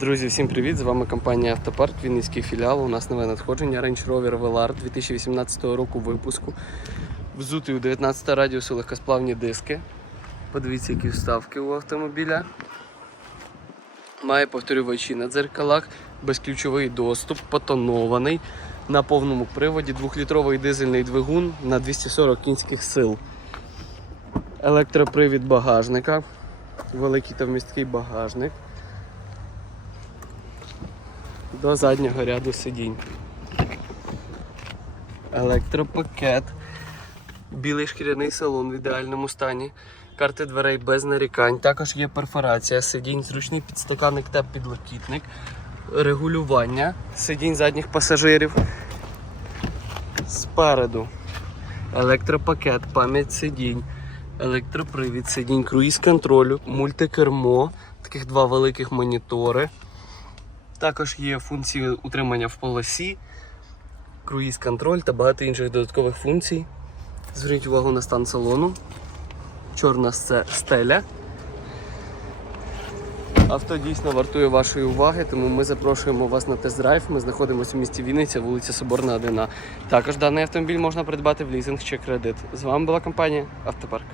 Друзі, всім привіт! З вами компанія Автопарк, Вінницький філіал. У нас нове надходження Range Rover Velar 2018 року випуску. Взутий у 19 радіусу легкосплавні диски. Подивіться, які вставки у автомобіля. Має повторювачі на дзеркалах, безключовий доступ, потонований. На повному приводі 2-літровий дизельний двигун на 240 кінських сил. Електропривід багажника, великий та вмісткий багажник до заднього ряду сидінь. Електропакет, білий шкіряний салон в ідеальному стані, карти дверей без нарікань. Також є перфорація сидінь, зручний підстаканник та підлокітник, регулювання сидінь задніх пасажирів. Спереду електропакет, пам'ять сидінь, електропривід сидінь, круїз контролю, мультикермо, таких два великих монітори. Також є функції утримання в полосі, круїз контроль та багато інших додаткових функцій. Зверніть увагу на стан салону. Чорна стеля. Авто дійсно вартує вашої уваги, тому ми запрошуємо вас на тест-драйв. Ми знаходимося у місті Вінниця, вулиця Соборна 1. Також даний автомобіль можна придбати в лізинг чи кредит. З вами була компанія Автопарк.